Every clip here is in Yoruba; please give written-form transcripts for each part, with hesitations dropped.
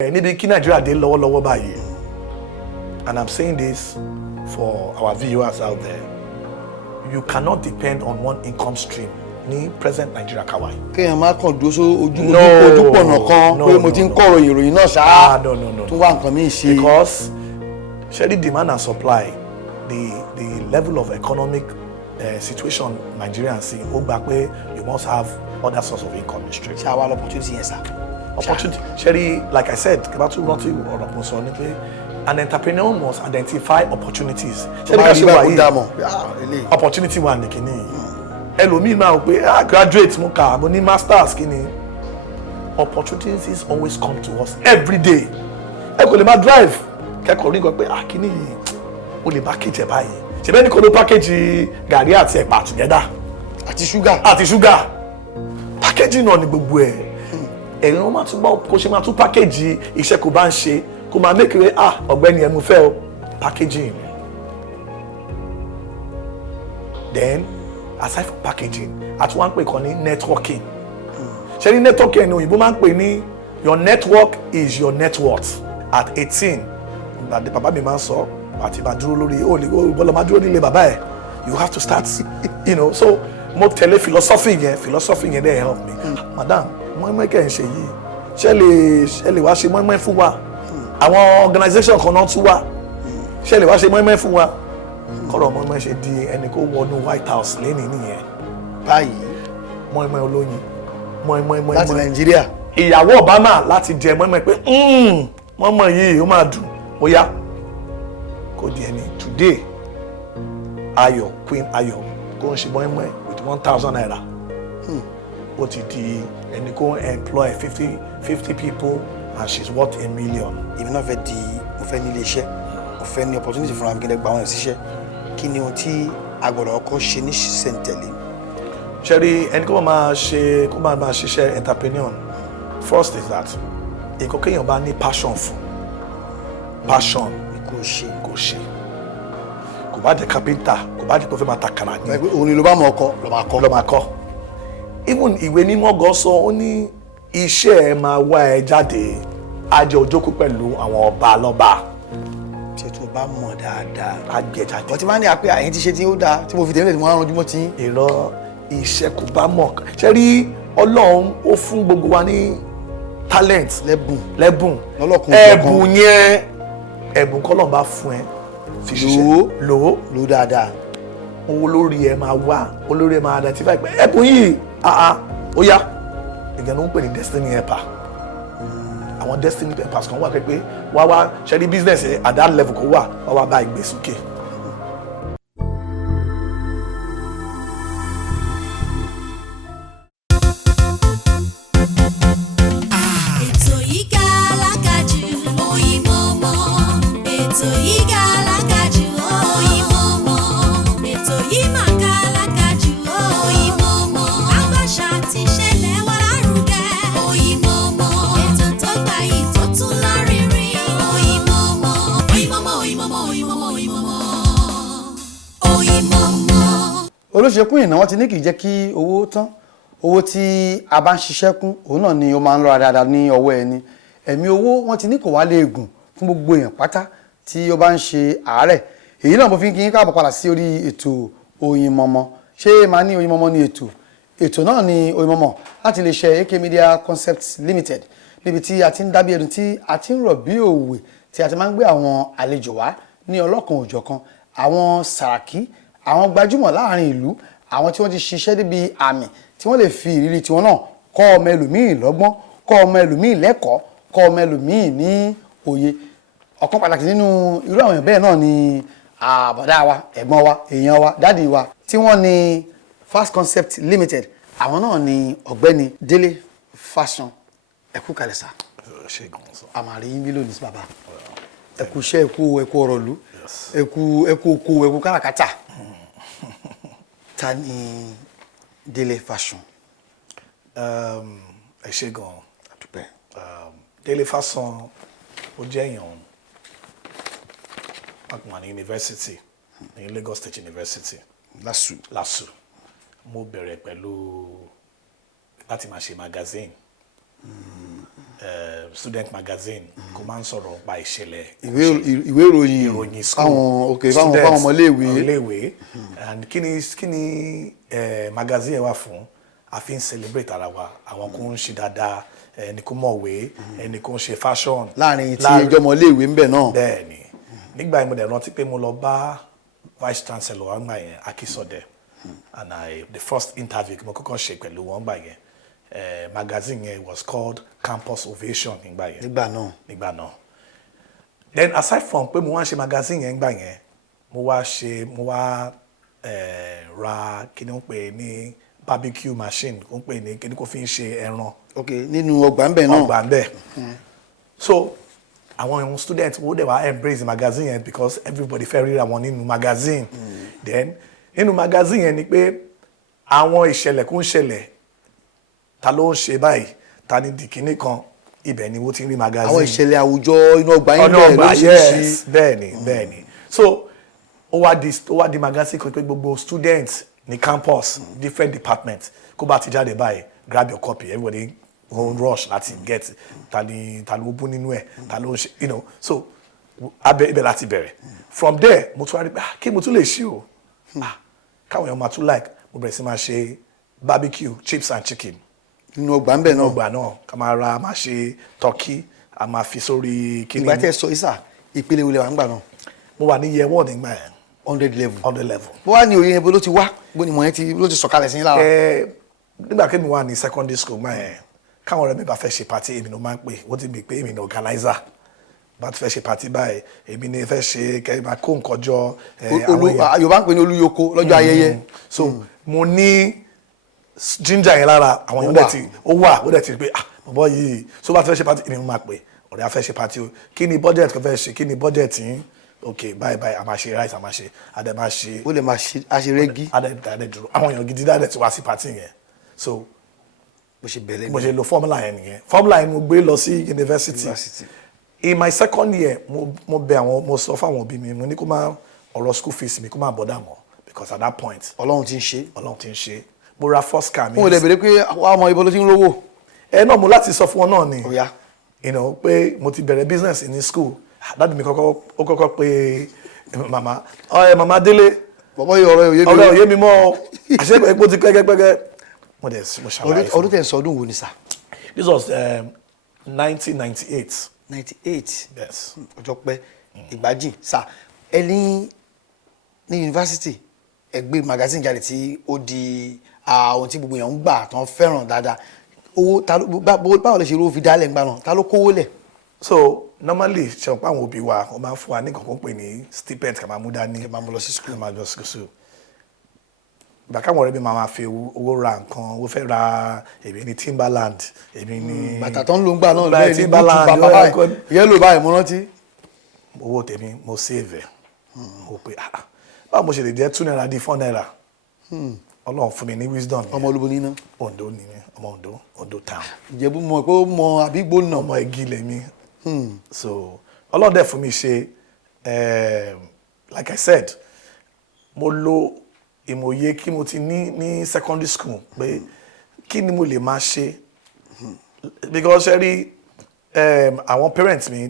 níbi kí Nigeria dé lọ́wọ́lọ́wọ́ báyìí, and I'm saying this for our viewers out there, you cannot depend on one income stream ní present Nigeria kawai. Kéèyàn má kàn dúró ojú pọ̀nà kan pé mo ti ń kọ̀rọ̀ ìròyìn náà ṣáá tó wá nǹkan míì ṣe. Because surely demand and supply, the level of economic situation Nigerians see, ó gbà pé you must have other source of income stream. Ṣé àwa l'opportunity yẹn sá? Opportunity, surely, like I said, kí tún rántí ọ̀rọ̀ mo sọ ni pé an entrepreneur must identify opportunities. Opportunity one ni kìíní. Ẹlòmíì máa wò pé graduate mo kà mo ní masters kìíní. Opportunities always come to us every day. Ẹ kò lè máa drive kẹ́kọ̀ọ́ rí nǹkan pé kìíní yìí o lè package ẹ̀ báyìí. Ṣé bẹ́ẹ̀ ni kò ló package gàrí àti ẹ̀pà together? Àti sugar. Packaging náà ni gbogbo ẹ̀. Ẹ̀yin wọn máa tún bá kó ṣe máa tún package iṣẹ́ kò bá ń ṣe kó máa make it ọ̀gbẹ́ni ẹ̀ mo fẹ́ o packaging. Then aside from packaging a tún wá ń pè kan ní networking. Ṣé ní networking ni òyìnbó máa ń pè ní your network is your net worth. At 18 the bàbá mi máa ń sọ àti máa dúró lórí bọ́lá máa dúró nílé bàbá ẹ̀ you have to start so mo tẹ̀lé philosophy yẹn dey help me. Madam mọ́ẹ́mọ́ẹ́ kẹ́ ń ṣe yìí ṣé lè wá ṣe mọ́ẹ́mọ́ẹ́ fún wa àwọn organisation kan náà tún wá ṣé lè wá ṣe mọ́ẹ́mọ́ẹ́ fún wa kọ́rọ̀ mọ́ẹ́mọ́ẹ́ ṣe di ẹni kó wọnú White House lẹ́nìí nìyẹn báyìí mọ́ẹ́mọ́ẹ́ olóyin mọ́ẹ́mọ́ẹ́ láti Nàìjíríà ìyàwó Obama láti jẹ mọ́ẹ́mọ́ẹ́ pé mọ́ẹ́mọ́ẹ́ yìí ó máa dùn ó yá kò di ẹni today Ayọ̀ Queen Ayọ̀ kó ń ṣe mọ́ẹ́mọ́ẹ́ with 1,000 naira ó ti di ẹni kó employ 50 people and she's worth $1 million. Èmi náà fẹ́ mo fẹ́ ní ilé iṣẹ́ mo fẹ́ ní opportunity fúnra mi kí n lè gba àwọn ìṣiṣẹ́ kí ni ohun tí a gbọ́dọ̀ kọ́ ṣe ní ṣísẹ̀ntẹ̀lé. ṣẹ́rí ẹni kó máa ṣiṣẹ́ entrepreneur first is that nǹkan kéèyàn bá ní passion fún passion kò ṣe kò bá jẹ́ carpenter kò bá jẹ́ pé ó fẹ́ máa takara ní. òun ni ló bá mọ̀ ọkọ ló máa kọ́. Even ìwé mímọ́ gan sọ ó ní iṣẹ́ ẹ máa wá ẹ jáde ajẹ́ òjókòó pẹ̀lú àwọn ọba lọ́ba. Ṣé tó bá mọ̀ dáadáa á gbé jáde. wọ́n ti máa ń ní àpé àyín ti ṣe tí ó dáa tí mo fi tẹ̀lé tí mo máa ń ranjú mọ́ tí. Irọ́ iṣẹ́ kò bá mọ̀ ṣe rí Ọlọ́run ó fún gbogbo wa ní talent lẹ́bùn ẹ̀bùn yẹn ẹ̀bùn kọ́lọ́n bá fún ẹ fi ṣiṣẹ́ lò ó dáadáa. olórí ẹ máa wá olórí ẹ máa identify pé ẹ̀bùn yìí ó yá ìgbà ló ń pè ní destiny helper. Àwọn destiny helpers kan wà pé wá ṣe rí business ẹ at that level kó wá bá ìgbé sókè. olóṣèkún ìnáwó ti ní kì í jẹ́ kí owó tán owó tí a bá ń ṣiṣẹ́ kún òun náà ni ó máa ń lọ́ra dáadáa ní ọwọ́ ẹni ẹ̀mí owó wọ́n ti ní kò wá lè gùn fún gbogbo èèyàn pátá tí ó bá ń ṣe àárẹ̀ èyí náà mo fi ń kí yín káàbọ̀ padà sí orí ètò Oyinmomo ṣé máa ní Oyinmomo ní ètò náà ní Oyinmomo láti lè ṣe AK Media Concepts Limited níbi tí a ti ń dábí ẹdun tí a ti ń rọ̀ bí òwe tí a ti máa ń gbé àwọn àlejò wá ní ọlọ́kan òjọ̀kan àwọn sàràkí àwọn gbajúmọ̀ láàrin ìlú àwọn tí wọ́n ti ṣiṣẹ́ débi àmì tí wọ́n lè fi ìrírí tiwọn náà kọ́ ọmọ ẹlòmíì lọ́gbọ́n kọ́ ọmọ ẹlòmíì lẹ́kọ̀ọ́ kọ́ ọmọ ẹlòmíì ní òye ọ̀kan pàtàkì nínú irú àwọn èèyàn bẹ́ẹ̀ náà ni àbọ̀dá wa ẹ̀gbọ́n wa èèyàn wa dádì wa tí wọ́n ní Fast Concept Limited àwọn náà ni ọ̀gbẹ́ni Dele Fasan ẹ̀kú kalẹ̀ sá àmàrí yín bí lónìí sí bàbá ẹ̀kú iṣẹ́ ẹ̀kú ọ̀rọ̀ ìlú ẹ̀kú oko ẹ̀kú káràkátà. Ta ni Dele Fasan? Ẹ ṣé gan-an àdúpẹ́. Dele Fasan ó jẹ́ èèyàn àgbà ní university ní Lagos State University. LASU. Mo bẹ̀rẹ̀ pẹ̀lú láti máa ṣe magazine. student magazine kó máa ń sọ̀rọ̀ pa ìṣẹ̀lẹ̀ ìwé ìròyìn fáwọn ọmọléèwé and kí ni magazine wà fún a fi ń celebrate ara wa àwọn kò ń ṣe dáadáa ẹni kò mọ̀wé ẹni kò ń ṣe fashion láàrin tí ẹjọ́ ọmọléèwé ń bẹ̀ náà. bẹ́ẹ̀ni nígbà yẹn mo dẹ̀ rántí pé mo lọ bá vice chancellor wa gbà yẹn Akínsọdẹ and the first interview mo kọ́kọ́ ṣe pẹ̀lú wọn gbà yẹn magazine yẹn was called Campus Ovation nígbà yẹn. nígbà náà then aside from pé mo wá ṣe magazine yẹn gbà yẹn mo wá ra kí ni wọ́n pè ní barbecue machine wọ́n pè ní kí ni kò fi ń ṣe ẹran. ok nínú ọgbà ń bẹ̀ náà. ọgbà ń bẹ̀ so àwọn young students wo dẹ̀ wá embrace the magazine yẹn because everybody fẹ́ ríra wọn nínú magazine then nínú magazine yẹn ni pé àwọn ìṣẹ̀lẹ̀ kún ṣẹlẹ̀ ta ló ń ṣe báyìí ta ni dìkíní kan ibẹ̀ ni wọ́n ti rí magazine. àwọn ìṣẹ̀lẹ̀ àwùjọ inú ọgbà yín bẹ̀rẹ̀ lóṣìṣì. bẹ́ẹ̀ni so ó wá di magazine kan pé gbogbo students ní campus different departments kó bá ti jáde báyìí grab your copy everybody go rush láti get ta ló bú nínú ẹ̀ ta ló ń ṣe so ibẹ̀ láti bẹ̀rẹ̀ from there mo tún wá rí pé kí mo tún lè ṣe o káwọn èèyàn máa tún like mo bẹ̀rẹ̀ sí máa ṣe barbecue chips and chicken. nínú ọgbà ń bẹ̀ náà. nínú ọgbà náà ká máa ṣe turkey a máa fi sórí kíní. ìgbà tẹ́ sọ isa ìpele wo lẹ wà ń gbà náà. mo wà ní year 1 nígbà yẹn. 100 level. 100 level. bó wá ní òye yẹn bó ló ti wá bó ni mọ̀ yẹn ló ti sọ̀kalẹ̀ sí lára. nígbà kí mi wà ní secondary school gbà yẹn káwọn ọ̀rẹ́ mi bá fẹ́ ṣe party èmi ló máa ń pè wọ́n ti bí pé èmi ní organizer bá ti fẹ́ ṣe party báyìí èmi ní fẹ́ ṣe kẹ́ máa kó nǹkan jọ. Yorùbá ń pè ní olúyoko lọ́jọ́ ayẹyẹ. so mo ní ginger yẹn lára àwọn èèyàn dẹ̀ ti ó dẹ̀ ti rí pé bọ́bọ́ yìí so bá ti fẹ́ ṣe party èmi mo máa pè ọ̀rẹ́ a fẹ́ ṣe party o kí ni budget kan fẹ́ ṣe kí ni budget yín ok báyìí a máa ṣe rice a máa ṣe adẹ máa ṣe. ó lè máa ṣe aṣerégí. adẹ dúró àwọn èèyàn gidi dáadẹ ti wá sí party yẹn so bó ṣe bẹ̀rẹ̀ mo ṣe lo formula yẹn nìyẹn formula yẹn mo gbé lọ sí university in my second year mo bẹ̀ àwọn mo sọ fáwọn òbí mi mo ní kó má ọ̀rọ̀ school fees mi kó má bother mọ́ because at that point Ọlọ́run ti ń ṣe mo ra first car mi. mo lè bèrè pé àwọn ọmọ ibo ló ti ń rówó. náà mo láti sọ fún wọn náà ni Ọ̀yá. Pé mo ti bẹ̀rẹ̀ business ní school dáàdì mi kọ́kọ́ pé mama Dele bọ̀bọ̀ yìí ọ̀rọ̀ òye mi mọ́ àṣẹ epo ti pẹ́gẹ́pẹ́gẹ́ mo ṣàlàyé fún ọdún tẹ̀ ń sọ ọdún wo ni sà. this was 1998. 98. yes. ọjọ́ pẹ́ ìgbájì sà ẹni ní yunifásitì ẹgbẹ́ magazine jáde tí ó di ohun tí gbogbo èèyàn ń gbà tán fẹ́ràn dáadáa owó báwo lè ṣe rówó fi dálẹ̀ ńgbà náà ta ló kówó lẹ̀. so normally ṣe ọ̀pọ̀ àwọn òbí wa wọ́n máa ń fún wa ní nǹkan kan pè ní stipend kà máa mú dání kà máa mú lọ sí school. ìgbà káwọn ọ̀rẹ́ mi máa fi owó ra nǹkan owó fẹ́ ra èmi ní Timberland èmi ní. bàtà tó ń lo ń gbà náà lóye ní bùtù bàbá báyìí yẹ́lò báyìí mo rántí. owó tèmi mo save mo pe báwo mo ṣe lè jẹ́ 2 naira di 4 naira Ọlọ́run fún mi ní wisdom. ọmọ olúbo níná. Ondo ni ọmọ Ondo town. Ìjẹ̀bú mọ̀ pé ó mọ àbígbó náà. ọmọ igi lèmi. so Ọlọ́run dẹ̀ fún mi ṣe like I said mo lo ìmọ̀ye kí mo ti ní secondary school pé kí ni mo lè máa ṣe because ṣe rí àwọn parents mi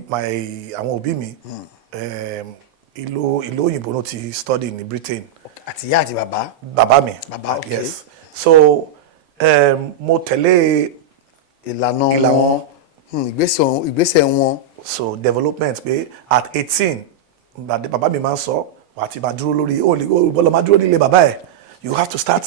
àwọn òbí mi ìlú òyìnbó ló ti study ní Britain. àti ìyá àti bàbá. bàbá mi. bàbá okay. yes so mo tẹ̀lé ìlànà wọn ìgbésẹ̀ wọn. so development pé at 18 bàbá mi máa ń sọ wà á ti máa dúró lórí bọ́lá máa dúró nílé bàbá ẹ̀ you have to start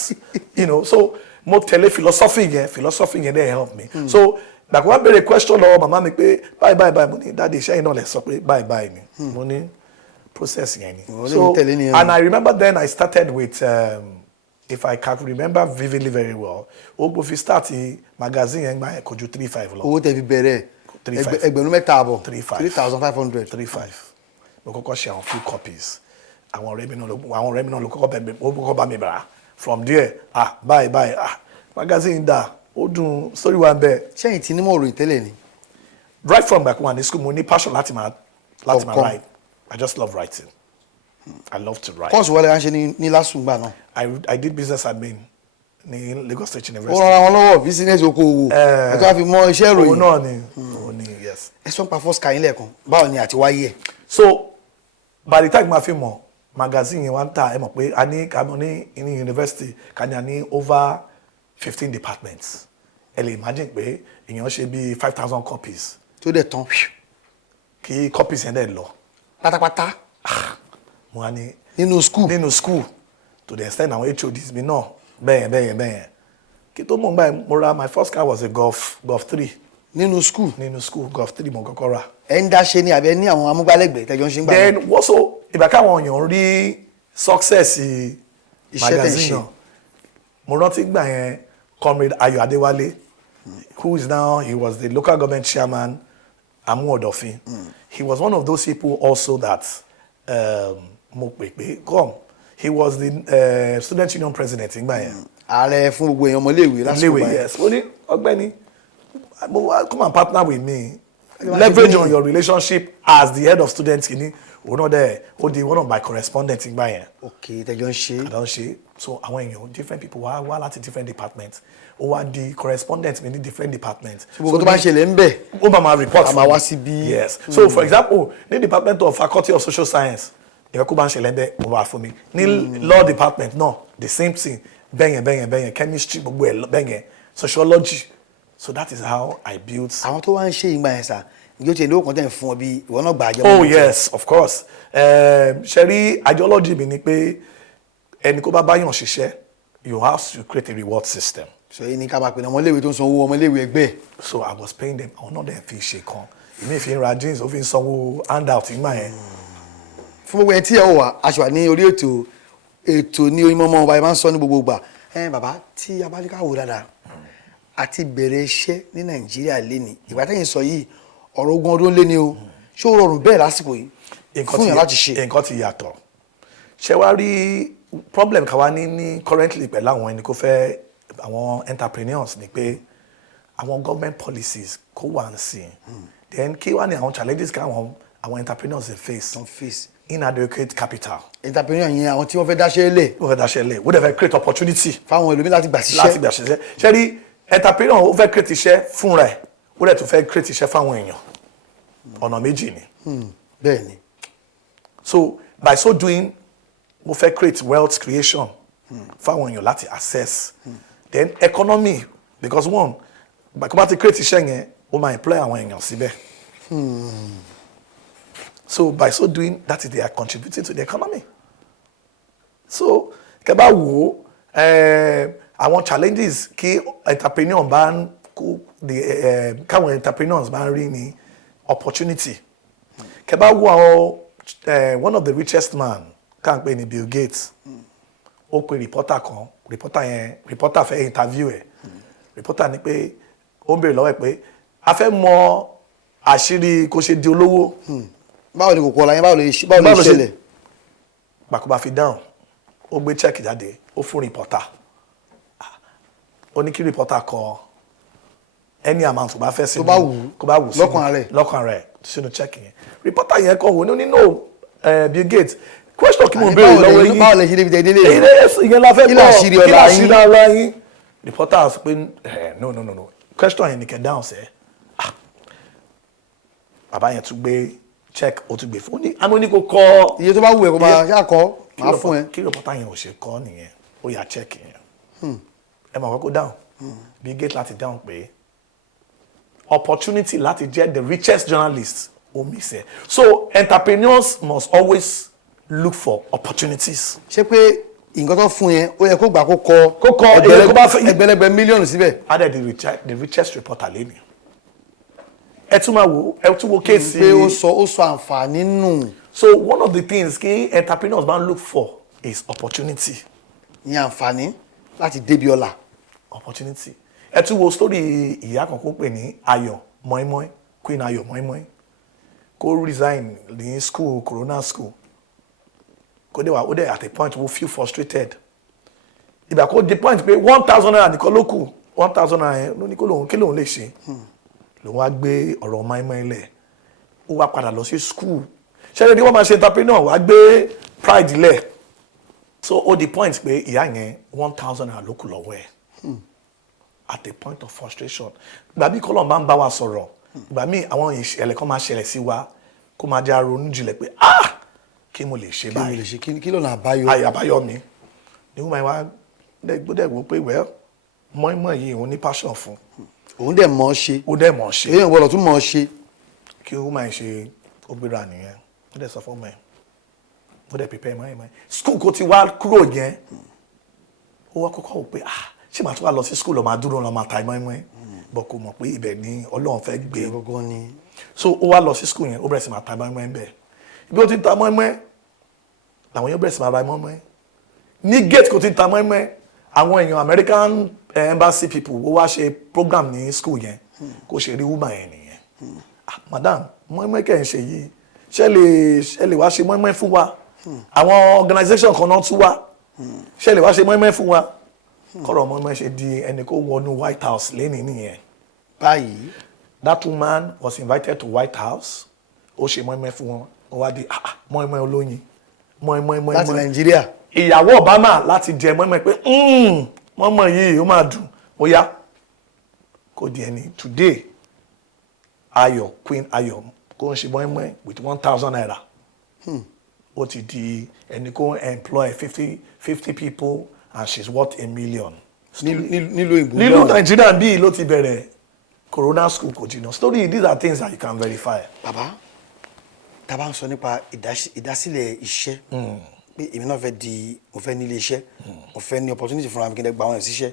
so mo tẹ̀lé philosophy yẹn dey help me. so gbàgbọ́ wá béèrè question lọ́wọ́ màmá mi pé báyìí mo ní dáadé iṣẹ́ yìí náà lè sọ pé báyìí ni mo ní process yẹn ni. so and I remember then I started with if I can remember vividly very well ogbo fi start magazine yẹn gba ẹ̀ kò ju 3,500 lọ. owó tẹ fi bẹ̀rẹ̀ ẹgbẹ̀rún mẹ́ta àbọ̀ 3,500. 3,500 mo kọ́kọ́ ṣe àwọn few copies àwọn ọ̀rẹ́ mi náà ló kọ́kọ́ bá mi bàrà from there báyìí magazine da ó dùn story wa bẹ́ẹ̀. ṣẹ́yìn tí ní mọ̀ ròyìn tẹ́lẹ̀ ni. right from back when I school mo ní passion láti máa write I just love writing. I love to write. course wọlé à ń ṣe ní lásùn gbà náà. I did business admin ní Lagos State ó University. ràn wọn lọ́wọ́ business okòwò ẹ̀ tó wá fi mọ iṣẹ́ ìròyìn. òun náà ni òun ni yes. ẹ sọ pa first car yín lẹ́ẹ̀kan báwo ni àti wáyé ẹ̀. So by the time ma fi mọ̀ magazine yẹn wá ń ta ẹ mọ̀ pé a ní kàmọ́ ní university ká ní a ní over 15 departments ẹ lè imagine pé èèyàn ṣe bí 5,000 copies. tó dẹ̀ tán. kí copies yẹn dẹ̀ lọ. pátápátá. mo wá ní. nínú school to the extent àwọn HODs mi náà bẹ́ẹ̀ kí tó mọ̀ nígbà mo ra my first car was a Golf 3. nínú school Golf 3 mo kọ́kọ́ rà. ẹ ń dáṣe ní abẹ ní àwọn amúgbálẹ́gbẹ̀ẹ́ tẹjọ ń ṣe ń gbà. then wọ́sọ ìgbà káwọn èèyàn rí success magazine náà mo rántí gbà yẹn comrade Ayọ̀ Adéwálé who is now he was the local government chairman Amuodofin. He was one of those people also that mo pè pé come he was the student union president ìgbà yẹn. ààrẹ fún gbogbo èèyàn ọmọléèwé lásìkò báyìí. yes ó ní ọ̀gbẹ́ni come and partner with me leverage on your relationship as the head of students kìíní òun náà dẹ̀ ó di one of my correspondents ìgbà yẹn. ok tẹjọ ń ṣe. àdán ṣe so àwọn èèyàn different people wá láti different departments ó wá di correspondent mi ní different departments. so gbogbo tó bá ń ṣẹlẹ̀ ń bẹ̀. ó bá máa report fún mi. àmà wá sí bí. yes so for example ní department of faculty of social science ìyẹn kó bá ń ṣẹlẹ̀ ń bẹ̀ ó wá fún mi ní law department náà the same thing bẹ́yẹn chemistry gbogbo ẹ̀ bẹ́yẹn sociology so that is how I built. àwọn tó wá ń ṣe ìgbà yẹn sà ìjọ tí èlò kan tẹ̀ ń fún ọ bí ìwọ náà gbà àjọ. oh yes of course ṣe rí ideology mi ni pé ẹni kó bá báyàn ṣiṣẹ́ you have to create a reward system. so yìí ni ká máa pè ní ọmọléèwé tó ń sanwó ọmọléèwé ẹgbẹ́. so I was paying them àwọn náà dẹ̀ fi ṣe kan èmi fi ń ra jeans ó fi ń sanwó handout ìgbà yẹn. fún gbogbo ẹ tí ẹ wà aṣọ ní orí ètò ní oyin mọ́mọ́ ọba ẹ máa ń sọ ní gbogbo gbà bàbá tí abáríkà wò dáadáa àti bẹ̀rẹ̀ iṣẹ́ ní Nàìjíríà léni ìgbà tẹ́yìn sọ yìí ọ̀rọ̀ ogún ọdún léni o ṣé ó rọrùn bẹ́ẹ̀ lásìkò yìí fún yàn láti ṣe. nǹkan ti yàtọ̀ ṣé wàá rí problem kan wá ní currently pẹ̀lú àwọn ẹni kó fẹ́ àwọn entrepreneurs ni pé àwọn government policies kó wà ń sìn then kí wá ní àwọn challenges kan àwọn entrepreneurs dey face inadequate capital. entrepreneur yẹn àwọn tí wọ́n fẹ́ dáṣẹ́ lẹ̀. wọ́n dẹ̀ fẹ́ create opportunity. fáwọn ẹlòmíì láti gbà síṣẹ́. ṣé rí entrepreneur ó fẹ́ create iṣẹ́ fúnra ẹ̀ ó dẹ̀ tún fẹ́ create iṣẹ́ fáwọn èèyàn ọ̀nà méjì ni. bẹ́ẹ̀ ni. so by so doing mo fẹ́ create wealth creation fáwọn èèyàn láti access then economy because one kó bá ti create iṣẹ́ yẹn ó máa employ àwọn èèyàn síbẹ̀. So by so doing, that is they are contributing to the economy. So kẹ́ bá wò àwọn challenges kí entrepreneur bá ń kó káwọn entrepreneurs bá ń rí ní opportunity. Kẹ́ bá wò àwọn one of the richest man ká ń pè ní Bill Gates ó pe reporter kan reporter fẹ́ interview ẹ̀ reporter ní pé ó ń béèrè lọ́wọ́ ẹ̀ pé a fẹ́ mọ àṣírí kó ṣe di olówó. Báwo ni kò kọ́ ọ̀la yẹn báwo lè ṣẹlẹ̀. Bàkúbà fi dáhùn ó gbé check jáde ó fún reporter ó ní kí reporter kọ any amount tó bá fẹ́ sínú kó bá wù lọ́kàn rẹ̀ sínú check yẹn reporter yẹn kọ wò ní no Bill Gates question kí mo béèrè lọ́wọ́ yín báwo lè ṣe débi tẹ́lẹ̀ yìí ìyẹn la fẹ́ kí láṣìírí ọ̀la yín reporter sọ pé no question yẹn ni kẹ́ dáhùn sẹ́ bàbá yẹn tún gbé check o tún gbé fún ní àná ní kò kọ iye tó bá wù ẹ́ kó máa ṣàkọ máa fún ẹ. kí reporter yẹn ò ṣe kọ nìyẹn ó yà check yẹn ẹ máa kọ́kọ́ dáhùn Bill Gates láti dáhùn pé opportunity láti jẹ́ the richest journalist ó mi sẹ́ so entrepreneurs must always look for opportunities. ṣé pé nǹkan tó fún yẹn ó yẹ kó gbà kó kọ ẹgbẹ̀lẹ́gbẹ̀ mílíọ̀nù síbẹ̀. added the richest reporter lẹ́nu ẹ tún máa wò ẹ tún wo kéèsì. pé ó sọ àǹfààní nù. so one of the things kí entrepreneurs máa look for is opportunity. ní àǹfààní láti débi ọ̀la. opportunity ẹ tún wo story ìyá kan kó pè ní Ayọ̀ Mọ́ímọ́í Queen Ayọ̀ Mọ́ímọ́í kó resign ní school corona school kó dé wà ó dé at a point wo feel frustrated ìgbà kó dé point pé 1,000 naira nìkan ló kù 1,000 naira yẹn ló ní kí lòun lè ṣe lòun wá gbé ọ̀rọ̀ Mọ́ímọ́í lẹ̀ ó wá padà lọ sí school ṣẹ́ni tí wọ́n máa ṣe entrepreneur wá gbé pride lẹ̀ so ó di point pé ìyá yẹn 1,000 naira ló kù lọ́wọ́ ẹ̀ at a point of frustration ìgbà bí kọ́lọ̀ máa ń bá wa sọ̀rọ̀ ìgbà míì àwọn ìṣẹ̀lẹ̀ kan máa ṣẹlẹ̀ sí wa kó máa jẹ́ ronú jinlẹ̀ pé kí mo lè ṣe báyìí kí lọ́nà àbáyọ. àbáyọ mi ni wọ́n máa wá gbọ́dọ̀ pé well mọ́ìmọ́ yìí òun ní passion fún. òun dẹ̀ mọ̀ ọ́ ṣe. ó dẹ̀ mọ̀ ọ́ ṣe. èèyàn gbọ́dọ̀ tún mọ̀ ọ́ ṣe. kí wọ́n máa ṣe ó gbéra nìyẹn ó dẹ̀ sọ fún ọmọ ẹ̀ ó dẹ̀ prepare mọ́ìmọ́ school kò ti wá kúrò yẹn ó wá kọ́kọ́ wò pé ṣé màá tún wá lọ sí school lọ́ọ́ máa dúró lọ́ọ́ máa ta mọ́ìmọ́ bọ̀ kò mọ̀ pé ibẹ̀ ni Ọlọ́run fẹ́ gbé. so ó wá lọ sí school yẹn ó bẹ̀rẹ̀ sí máa ta mọ́ìmọ́ bẹ́ẹ̀ ibi ó ti ta mọ́ìmọ́ làwọn yóò bẹ̀rẹ̀ sí máa ra mọ́ìmọ́ ní gate kò ti ta mọ́ìmọ́ àwọn èèyàn American embassy people ó wá ṣe program ní school yẹn kó ṣe rí woman yẹn nìyẹn madam mọ́ìmọ́ kẹ́ ń ṣe yìí ṣé lè wá ṣe mọ́ìmọ́ fún wa àwọn organisation kan náà tún wá ṣé lè wá ṣe mọ́ìmọ́ fún wa kọ́rọ̀ mọ́ìmọ́ ṣe di ẹni kó wọnú White House lẹ́nìí nìyẹn. báyìí that woman was invited to White House ó ṣe mọ́ìmọ́ fún wọn ó wá di mọ́ìmọ́ olóyin mọ́ìmọ́ láti Nàìjíríà. ìyàwó Obama láti jẹ mọ́ìmọ́ pé mọ́ìmọ́ yìí ó máa dùn ó yá kò di ẹni today Ayọ̀ Queen Ayọ̀ kó ń ṣe mọ́ìmọ́ with 1,000 naira ó ti di ẹni kó employ 50 people and she's worth $1 million. nílùú Nàìjíríà bíi ló ti bẹ̀rẹ̀ corona school kò jìnnà story these are things that you can verify. bàbá tá a bá ń sọ nípa ìdásílẹ̀ iṣẹ́ pé èmi náà fẹ́ mo fẹ́ nílé iṣẹ́ mo fẹ́ ní opportunity fúnra mi kí n lè gba àwọn ìṣiṣẹ́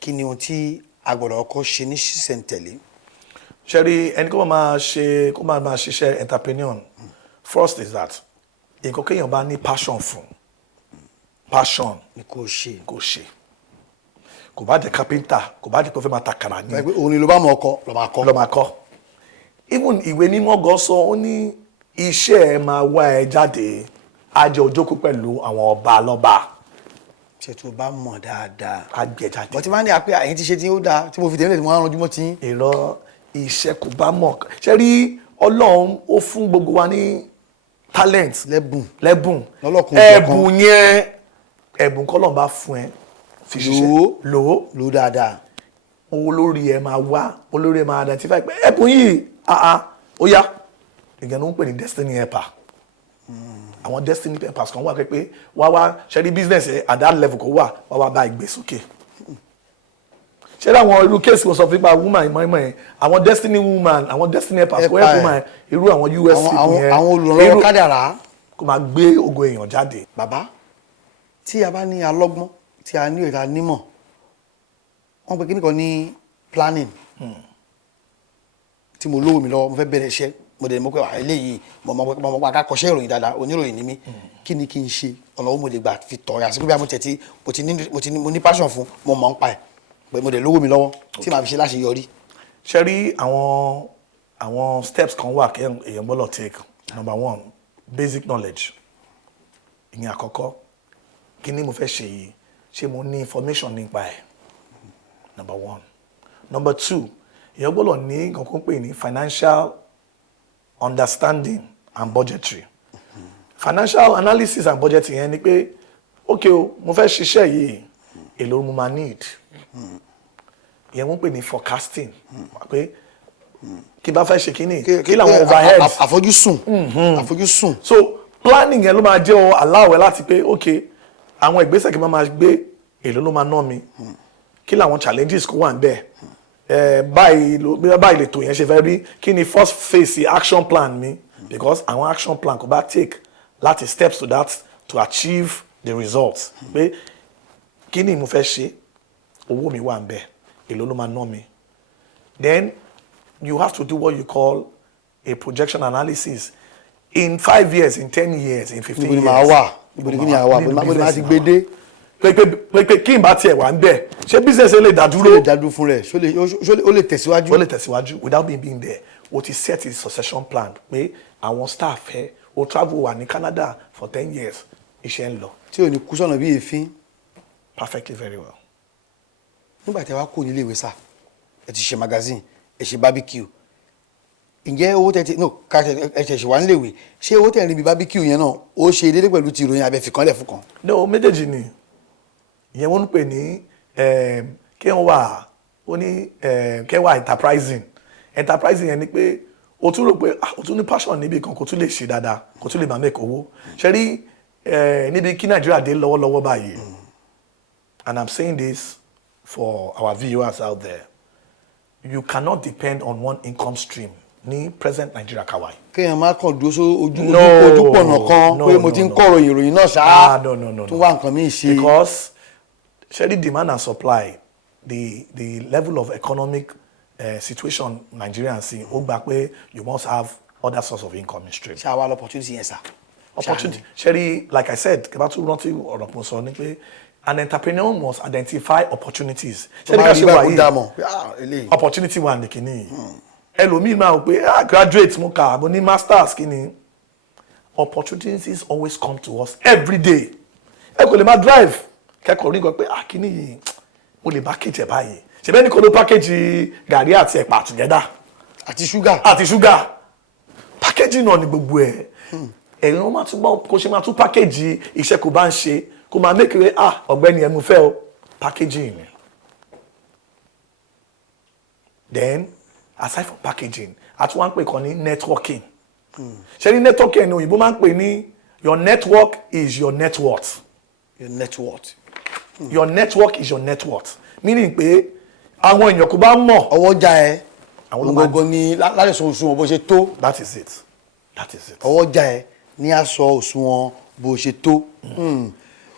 kí ni ohun tí a gbọ́dọ̀ kọ́ ṣe ní ṣísẹ̀ntẹ̀lé. ṣẹ́rí ẹni kó máa ṣiṣẹ́ entrepreneur first is that nǹkan kéèyàn bá ní passion fún passion ni kò ṣe kò bá jẹ́ carpenter kò bá jẹ́ pé ó fẹ́ máa ta kàrà ní. òun ni ló bá mọ̀ ọkọ ló máa kọ́. even ìwé mímọ́ gan sọ ó ní iṣẹ́ ẹ máa wá ẹ jáde ajẹ́ òjókòó pẹ̀lú àwọn ọba lọ́ba. ṣe tó bá mọ̀ dáadáa. a gbẹ jáde. bọ́tí máa ń ní àpé àyín ti ṣe tí ó dáa tí mo fi tẹ̀lé tí mo rán ojúmọ́ tí. èrò iṣẹ́ kò bá mọ̀ ṣe rí Ọlọ́run ó fún gbogbo wa ní talent lẹ́bùn ẹ̀bùn kọ́lọ́n bá fún ẹ fi ṣiṣẹ́ lò ó dáadáa. olórí ẹ máa wá olórí ẹ máa identify pé ẹ̀bùn yìí ó yá ìgbẹ́nu ń pè ní destiny helper àwọn destiny helpers kan wà pé wá ṣẹ́rí business ẹ̀ at that level kò wá bá ìgbé sókè ṣẹ́rí àwọn irú case kò sọ fún ipa woman ìmọ̀ ẹ̀ àwọn destiny woman àwọn destiny helpers kò help woman irú àwọn US people yẹn àwọn olùrànlọ́wọ́ kádàrá kó máa gbé ògo èèyàn jáde. bàbá tí a bá ní alọ́gbọ́n tí a ní ìta nímọ̀ wọ́n pe kíní kan ní planning tí mo lówó mi lọ́wọ́ mo fẹ́ bẹ̀rẹ̀ iṣẹ́ mo dẹ̀ mọ̀ pé eléyìí mo mọ̀ pé akákọ̀ọ́ṣẹ́ ìròyìn dáadáa oníròyìn ni mí kí ni kí n ṣe ọ̀nà owó mo lè gbà fi tọ̀ àti pé bí mo ní passion fún mo mọ̀ ń pa ẹ̀ pé mo dẹ̀ lówó mi lọ́wọ́ tí màá fi ṣe láṣeyọrí. ṣe rí àwọn steps kan wà kí èèyàn gbọ́dọ̀ take. Number 1, basic knowledge ìyẹn àkọ́kọ́ kí ni mo fẹ́ ṣe yìí ṣé mo ní information nípa ẹ̀. Number 1. Number 2, èèyàn gbọ́dọ̀ ní nǹkan kan pè ní financial understanding and budgetary. Financial analysis and budgeting yẹn ni pé okay o mo fẹ́ ṣiṣẹ́ yìí èlò mo máa need ìyẹn wọ́n pè ní forecasting pé kí bá fẹ́ ṣe kíní kí làwọn overheads àfojúsùn. so planning yẹn ló máa jẹ́ ọ aláwẹ̀ láti pé okay àwọn ìgbésẹ̀ kí n máa gbé èlò ló máa ná mi kí làwọn challenges kó wà ń bẹ̀ báyìí lè tó yẹn ṣe fẹ́ rí kí ni first phase action plan mi because àwọn action plan kò bá take láti steps to that to achieve the results pé kí ni mo fẹ́ ṣe owó mi wà ń bẹ̀ èlò ló máa ná mi then you have to do what you call a projection analysis in 5 years in 10 years in 15 years. ibo ni màá wà ibo ni kí ni àwa ibo ni màá ti gbé dé. pé kí n bá tiẹ̀ wà ń bẹ̀ ṣé business lè dá dúró. ó lè dá dúró fún rẹ̀ ó lè tẹ̀síwájú. ó lè tẹ̀síwájú without being there o ti set a succession plan pé àwọn staff ẹ o travel wà ní Canada for 10 years iṣẹ́ ń lọ. tí o ní kú sọ̀nà bí èéfín. perfectly very well. nígbà tí a wá kó nílé ìwé sá ẹ ti ṣe magazine ẹ ṣe barbecue ǹjẹ́ owó tẹ̀ no ká ẹ̀ṣẹ̀ ṣì wá ń léwe ṣé owó tẹ̀ ń rí bí barbecue yẹn náà ó ṣe déédéé pẹ̀lú ti ìròyìn abẹ́ fìkanlẹ̀ fún kan. no méjèèjì ni ìyẹn wọ́n ń pè ní kéwọ́n wà ó ní kéwọ́n wà enterprising yẹn ni pé o tún rò pé o tún ní passion níbi kan kò tún lè ṣe dáadáa kò tún lè máa make owó ṣe rí níbi kí Nàìjíríà dé lọ́wọ́lọ́wọ́ báyìí and I'm saying this for our viewers out there you cannot depend on one income stream ní present Nigeria kawai. kéèyàn máa kàn dúró sí ojúpọ̀nà kan pé mo ti ń kọ̀rọ̀ ìròyìn náà ṣáá tó wá nǹkan míì ṣe. because ṣẹ́rí demand and supply the level of economic situation Nigerians see ó gbà pé you must have other source of income stream. ṣé àwa opportunity yẹn sá. opportunity ṣẹ́rí like I said kí n bá tún rántí ọ̀rọ̀ mo sọ ni pé an entrepreneur must identify opportunities. ṣẹ́rí ká ṣe wà yìí opportunity wà ní kìíní ẹlòmíì máa wò pé graduate mo kà mo ní masters kìíní opportunities always come to us every day ẹ kò lè máa drive kẹ́kọ̀ọ́ rí nǹkan pé kìíní yìí mo lè package ẹ̀ báyìí ṣebí ẹni kò ló package gàrí àti ẹ̀pà together àti ṣúgà packaging náà ni gbogbo ẹ̀ ẹ̀rín wọn máa tún gbọ́ kó ṣe máa tún package iṣẹ́ kó bá ń ṣe kó máa make rẹ ọ̀gbẹ́ni ẹ̀ mo fẹ́ o packaging ni then aside from packaging àti wọ́n á pè kan ní networking ṣe ní networking ni òyìnbó máa ń pè ní your network is your net worth. your net worth. your network is your net worth meaning pé àwọn èèyàn kò bá mọ̀. ọwọ́ já ẹ àwọn gbogbo ní láti sọ òṣùwọ̀n bó ṣe tó. that is it. ọwọ́ já ẹ ní aṣọ òṣùwọ̀n bó ṣe tó.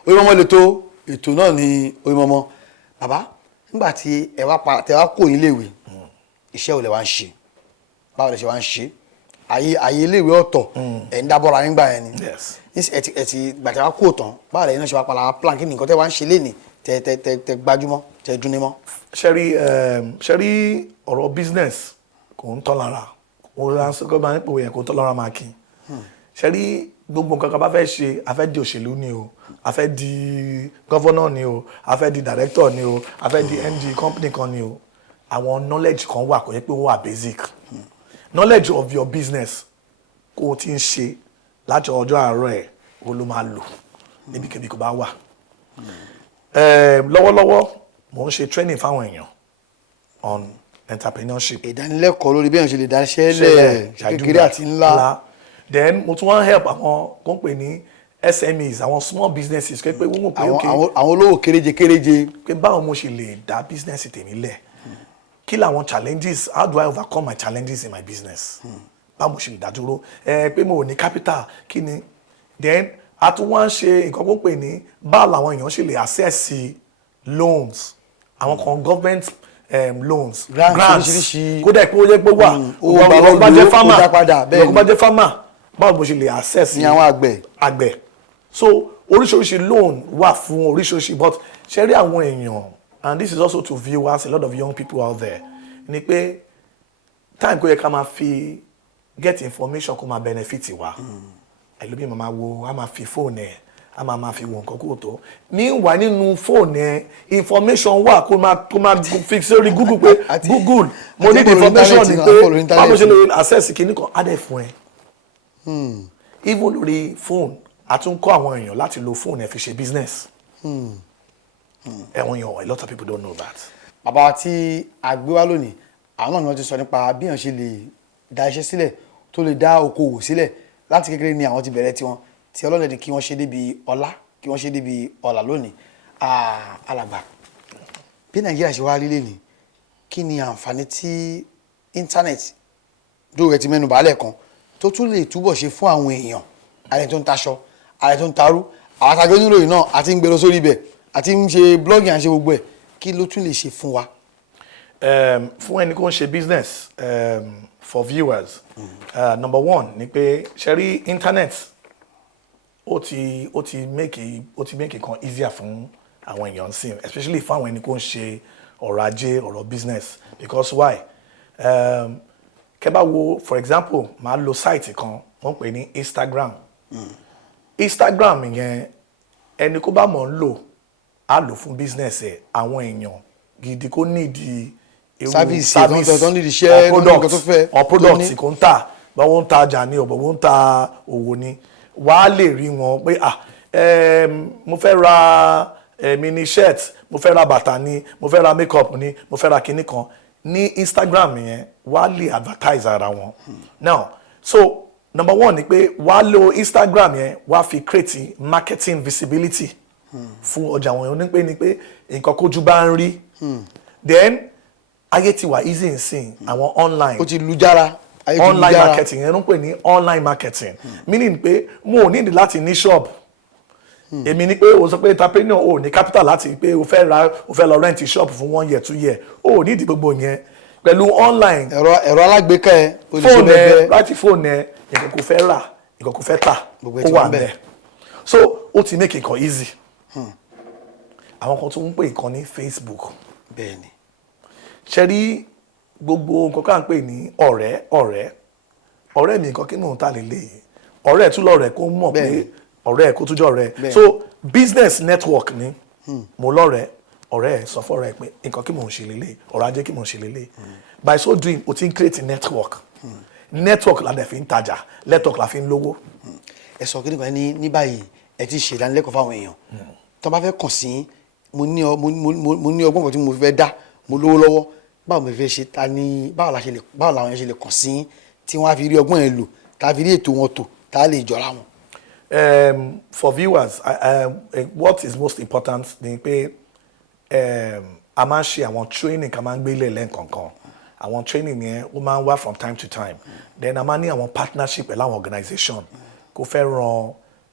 Oyinmomo lè tó ètò náà ní Oyinmomo bàbá nígbà tí ẹ wá kó yín léèwé iṣẹ́ ò lè wá ń ṣe báwo lè ṣe wá ń ṣe àyè iléèwé ọ̀tọ̀ ẹ̀ ń dábọ́ra nígbà yẹn ni ẹ ti gbà tí wá kó tán báwo lè yín náà ṣe wá padà plan kí ni nǹkan tẹ́ wá ń ṣe lénìí tẹ gbájúmọ́ tẹ dún ní mọ́. ṣẹ́rí ọ̀rọ̀ business kò ń tọ́ lára òun là ń sọ pé máa ń pò yẹn kò ń tọ́ lára máa kí ṣẹ́rí gbogbo nǹkan kan bá fẹ́ ṣe a fẹ́ di òṣèlú ni o a fẹ́ di governor ni o a fẹ́ di director ni o a fẹ́ di MD company kan ni o àwọn knowledge kan wà kò yẹ pé ó wà basic knowledge of your business kó o ti ń ṣe láti ọjọ́ àárọ̀ ẹ̀ o ló máa lò níbikíbi kó bá wà. Lọ́wọ́lọ́wọ́ mo ń ṣe training fáwọn èèyàn on entrepreneurship. ìdánilẹ́kọ̀ọ́ lórí bí èèyàn ṣe lè dáṣẹ́ lẹ̀ kékeré àti ńlá. then mo tún wá help àwọn kó ń pè ní SMEs àwọn small businesses pé wọ́n mọ̀ pé ok àwọn olówó kéréje. pé báwo mo ṣe lè dá business tèmi lẹ̀ kí làwọn challenges how do I overcome my challenges in my business báwo mo ṣe lè dá dúró pé mo ò ní capital kí ni then a tún wá ń ṣe nǹkan kó ń pè ní báwo làwọn èèyàn ṣe lè access loans àwọn kan government loans grants kódà ìpínwó jẹ́ pé wà ọgbọ́n bá jẹ́ farmer báwo mo ṣe lè access ní àwọn àgbẹ̀ so oríṣiríṣi loan wà fún oríṣiríṣi but ṣe rí àwọn èèyàn and this is also to viewers a lot of young people out there ni pé time kó yẹ ká máa fi get information kó máa benefit wa ẹlòmíì máa wo a máa fi fóònù ẹ a máa fi wo nǹkan kó tó meanwhile nínú fóònù ẹ information wà kó máa fi sórí Google pé Google mo need information ni pé báwo ṣe lè access kìíní kan á dẹ̀ fún ẹ even lórí fóònù a tún kọ́ àwọn èèyàn láti lo fóònù ẹ fi ṣe business ẹ̀wọ̀n èèyàn a lot of people don't know that. bàbá tí a gbé wá lónìí àwọn náà ni wọ́n ti sọ nípa bí èèyàn ṣe lè dá iṣẹ́ sílẹ̀ tó lè dá okòwò sílẹ̀ láti kékeré ni àwọn ti bẹ̀rẹ̀ tiwọn tí Ọlọ́run ní kí wọ́n ṣe débi ọlá kí wọ́n ṣe débi ọlá lónìí alàgbà bí Nàìjíríà ṣe wá lílé ni kí ni àǹfààní tí íńtánẹ́ẹ̀tì dó rẹ ti mẹ́nu bàálẹ̀ kan tó tún lè túbọ̀ ṣe fún àwọn èèyàn àrẹ tó ń taṣọ àrẹ tó ń tarú àwọn àtàjọ oníròyìn náà àti ń gbèrò sórí ibẹ̀ àti ń ṣe blọ́ọ̀gì à ń ṣe gbogbo ẹ̀ kí ló tún lè ṣe fún wa. fún ẹni kó ń ṣe business for viewers number one ni pé ṣe rí internet ó ti make kan easier fún àwọn èèyàn sí especially fún àwọn ẹni kó ń ṣe ọ̀rọ̀ ajé ọ̀rọ̀ business because why kẹ́ bá wo for example máa lo site kan wọ́n pè ní Instagram yẹn ẹni kó bá mọ̀ ń lò á lò fún business ẹ̀ àwọn èèyàn gidi kó nídìí service tó ní iṣẹ́ or product kò ń tà bá wọ́n ń ta ọjà ní ọ̀bọ̀ wọ́n ń ta òwò ni wàá lè rí wọn pé mo fẹ́ ra mini shirt mo fẹ́ ra bàtà ni mo fẹ́ ra makeup ni mo fẹ́ ra kinní kan ní Instagram yẹn wàá lè advertise ara wọn. Now so number one ni pé wàá lo Instagram yẹn wàá fi create marketing visibility fún ọjà wọn yẹn onípe ni pé nǹkan kójú bá ń rí then ayé ti wà easy nsìn àwọn online ó ti lu jára online marketing yẹn ló ń pè ní online marketing meaning pé mo ò nídìí láti ní shop èmi ni pé o sọ pé entrepreneur o ní capital láti pé o fẹ́ lọ rent shop fún 1 year 2 year o ò nídìí gbogbo yẹn pẹ̀lú online ẹ̀rọ alágbèéká ẹ o lè ṣe fóònù bẹ́ẹ̀ ẹ láti fóònù ẹ nǹkan kò fẹ́ rà nǹkan kò fẹ́ tà ó wà ńbẹ̀ so ó ti make nǹkan easy àwọn kan tó ń pè nǹkan ní Facebook bẹ́ẹ̀ ni ṣe rí gbogbo nǹkan ká ń pè ní ọ̀rẹ́ mi nǹkan kí mò ń tà lélẹ́yìí ọ̀rẹ́ tún lọ́rẹ́ kó mọ̀ pé ọ̀rẹ́ kó tún jọ ọ̀rẹ́ so business network ni mo lọ́rẹ́ ọ̀rẹ́ sọ fọ́rẹ́ ẹ pé nǹkan kí mò ń ṣe lélẹ́yìí ọ̀rọ̀ ajé kí mò ń ṣe lélẹ́yìí by so doing o ti ń create network network la dẹ̀ fi ń tajà network la fi ń lówó. ẹ sọ kí nípa ní báyìí ẹ ti ṣe ìdánilẹ́kọ̀ọ́ fáwọn èèyàn tó bá fẹ́ kàn sí mo ní ọgbọ́n kan tí mo fẹ́ dá mo lówó lọ́wọ́ báwo mo fẹ́ ṣe ta ni báwo làwọn yẹn ṣe lè kàn sí tí wọ́n á fi rí ọgbọ́n yẹn lò tá a fi rí ètò wọn tò tá a lè jọra wọn. For viewers what is most important ni pé a máa ń ṣe àwọn training ká máa ń gbé ilé lẹ́ǹkankan àwọn training yẹn ó máa ń wá from time to time then a máa ní àwọn partnership pẹ̀lú àwọn organisation kó fẹ́ ran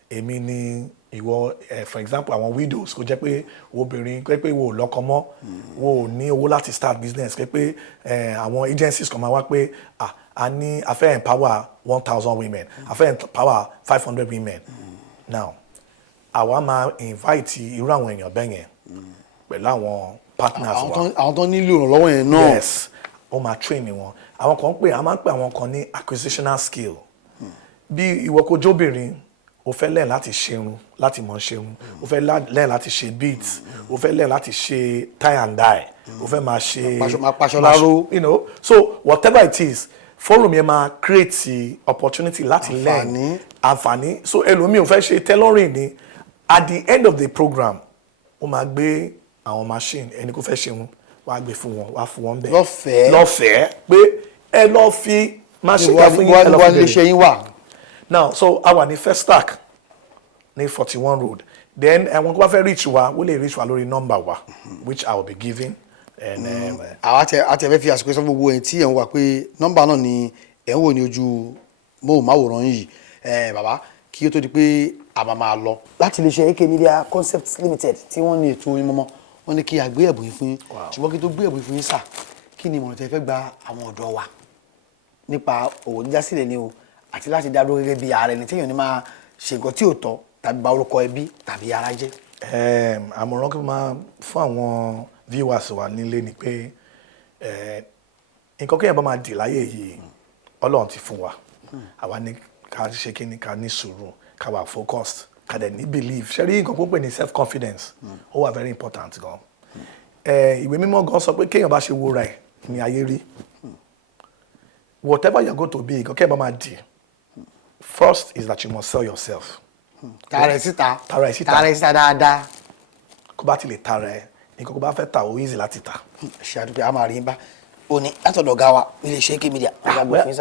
èmi ní ìwọ for example àwọn widows kó jẹ́ pé obìnrin pé wo ò lọ́kọ mọ́ wo ò ní owó láti start business pé àwọn agencies kan máa wá pé a fẹ́ empower 1,000 women a fẹ́ empower 500 women now àwa máa invite irú àwọn èèyàn bẹ́ẹ̀ yẹn pẹ̀lú àwọn partners wa àwọn tó nílò ìrànlọ́wọ́ yẹn náà yes ó máa train wọn àwọn kan a máa ń pè àwọn kan ní acquisitional skill bí ìwọ kó jóbìnrin o fẹ́ lẹ́yìn láti ṣerun láti mọ̀ ṣerun o fẹ́ lẹ́yìn láti ṣe beads o fẹ́ lẹ́yìn láti ṣe tie and dye o fẹ́ máa ṣe paṣọláró you know so whatever it is forum yẹn máa create opportunity láti learn àǹfààní so ẹlòmíì ò fẹ́ ṣe tailoring ni at the end of the program ó máa gbé àwọn machine ẹni kó fẹ́ ṣerun wàá gbé fún wọn wàá fún wọn bẹ́ẹ̀ lọ́fẹ̀ẹ́ pé ẹ lọ́ọ́ fi machine ká fún yín ẹ lọ́ọ́ fi bẹ̀rẹ̀ now so our ní first stack ní 41 road then àwọn tó bá fẹ́ reach wa wọ́n lè reach wa lórí number wa which I will be giving. àwọn àti ẹ̀fẹ́ fi àsìkò sọ gbogbo ẹ̀ tí ẹ̀ ń wà pé nọ́mbà náà ni ẹ̀ ń wò ní ojú móhùnmáwòrán yìí bàbá kí ó tó di pé àmà máa lọ. láti lè ṣe AK Media Concepts Limited tí wọ́n ní ètò Oyinmomo wọ́n ní kí a gbé ẹ̀bùn yìí fún yín ṣùgbọ́n kí tó gbé ẹ̀bùn yìí fún yín sà kí ni ìmọ̀ràn tẹ́ fẹ́ gba àwọn ọ̀dọ́ wa nípa òwò dídá sílẹ̀ ni o àti láti dá dúró gẹ́gẹ́ bí ààrẹ ní téèyàn ní máa ṣe nǹkan tí ò tọ́ tàbí bà orúkọ ẹbí tàbí ara jẹ́. àmọ̀ràn kí n máa fún àwọn viewers wa nílé ni pé nǹkan kéèyàn bá máa dì láyé yìí Ọlọ́run ti fún wa àwa ní ká ṣe kí ni ká ní sùúrù ká wà focused ká dẹ̀ ní belief ṣe rí nǹkan púpọ̀ ní self confidence ó wà very important gan. ìwé mímọ́ gan sọ pé kéèyàn bá ṣe wo ra ẹ̀ ní ayé rí whatever you're going to be nǹkan kéèyàn bá máa dì first is that you must sell yourself. tààrẹ síta dáadáa. kó bá ti lè tara ẹ nǹkan kó bá fẹ́ ta ó easy láti ta. ṣe àdúgbò a máa rí bá òní látọ̀dọ̀ ọ̀gá wa ilé iṣẹ́ AK Media.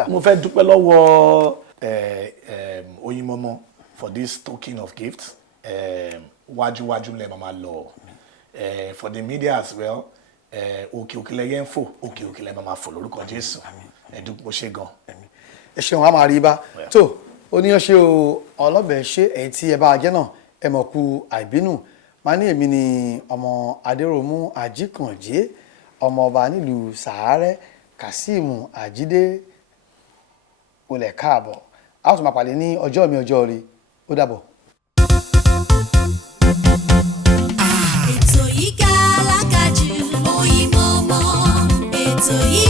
mo fẹ́ dúpẹ́ lọ́wọ́ Oyinmomo for this token of gift wájúwájú lẹ́ẹ̀ máa lọ for the media as well òkè òkè lẹ́yẹ ń fò òkè òkè lẹ́ẹ̀ máa fò lórúkọ Jésù ẹ̀dùnkún ṣe gan. ẹ ṣeun a máa rí bá tó oníyan ṣe o ọlọ́bẹ̀ ṣe èyí tí ẹ bá jẹ́ náà ẹ mọ̀ kú àìbínú máa ní èmi ni ọmọ Adéròmú Àjíkànjé ọmọ ọba nílùú Sàárẹ̀ Kazeem Àjídé olè káàbọ̀ a ó tún máa pàdé ní ọjọ́ mi ọjọ́ rí ó dàbọ̀. ètò yìí gàlágàjù Oyinmomo ètò yìí.